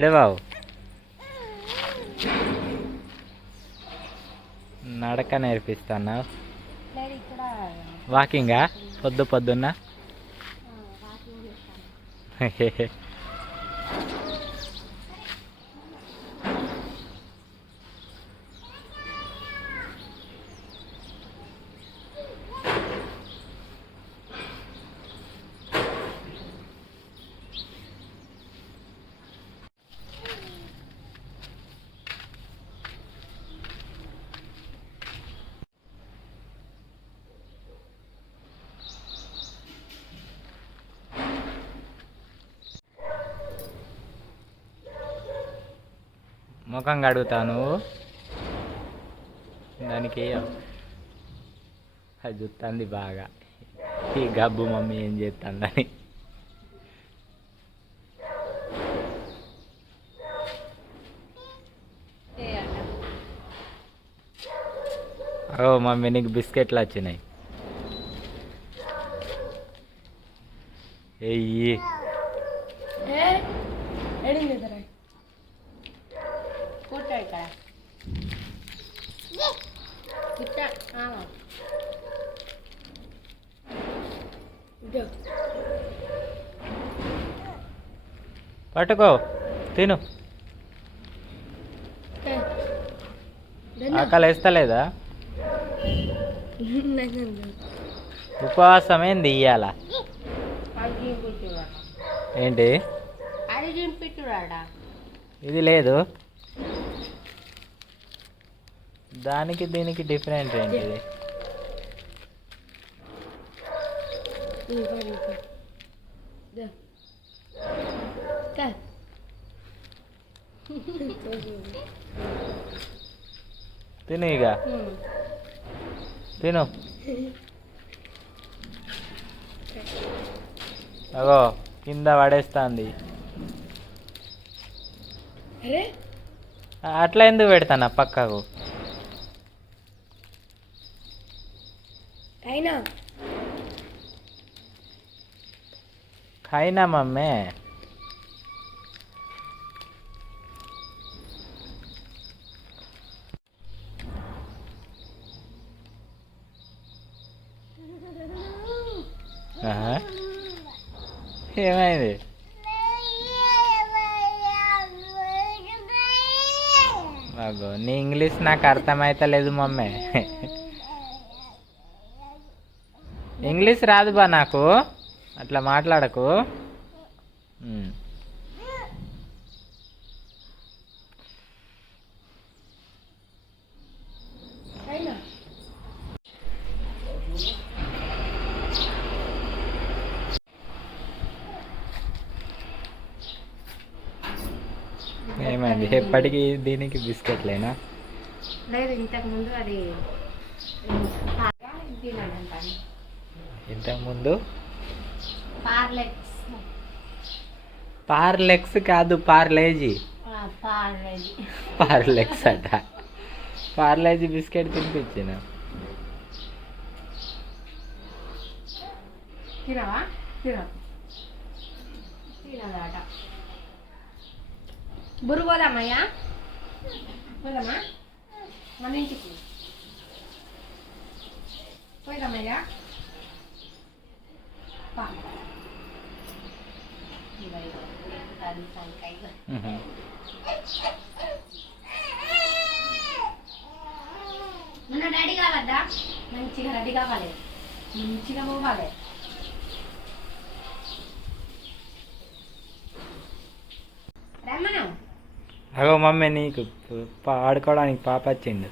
రే బాబు నడక నేర్పిస్తాను? వాకింగా పొద్దు పొద్దున్న? ముఖం కడుగుతావు నువ్వు దానికి వేయవు. అది చూస్తుంది బాగా ఈ గబ్బు మమ్మీ ఏం చేస్తుందని ఓ మమ్మీ నీకు బిస్కెట్లు వచ్చినాయి ఎయ్యి ఎడింది ఇద్దరు కూర్చో ఇక్కడ కూర్చో. పట్టుకో తిను. ఆకలి వేస్తలేదా. ఉపవాసం ఏంది ఇయ్యాల. ఏంటి. ఇది లేదు దానికి దీనికి డిఫరెంట్ ఏంటిది. తిను ఇక. తిను అగో కింద పడేస్తుంది అట్లా ఎందుకు పెడతాను పక్కకు అయినా ఖైనా మమ్మీ ఆహా. ఏమైంది అగో నీ ఇంగ్లీష్ నాకు అర్థమైతలేదు మమ్మీ ఇంగ్లీష్ రాదు బా నాకు. అట్లా మాట్లాడకు. ఏమైంది? ఎప్పటికీ దీనికి బిస్కెట్లేనా లేదు ఇంతకు ముందు అది తినాలంటాను ఇంతకుముందు? పార్లెక్స్. పార్లెక్స్ కాదు పార్లేజీ. పార్లేజీ. పార్లెక్స్ అట. పార్లేజీ బిస్కెట్ తినిపించిన. బురు పోదామయ్యా? పోదామా? మన ఇంటికి. పోదామయ్యా. మన డాడీ కావద్దా? మంచిగా రెడీ కావాలి. మంచిగా పోవాలి అగో మమ్మీ నీకు ఆడుకోవడానికి పాప వచ్చిండు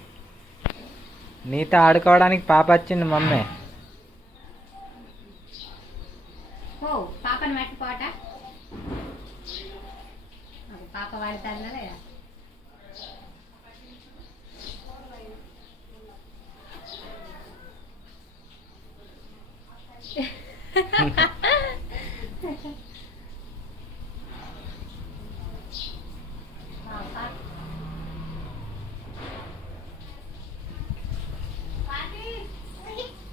నీతో ఆడుకోవడానికి పాప వచ్చిండు మమ్మీ. పాపను పట్టుకోట పాప వాడుతుందా లేదా?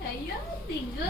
అయ్యో దిగ్గు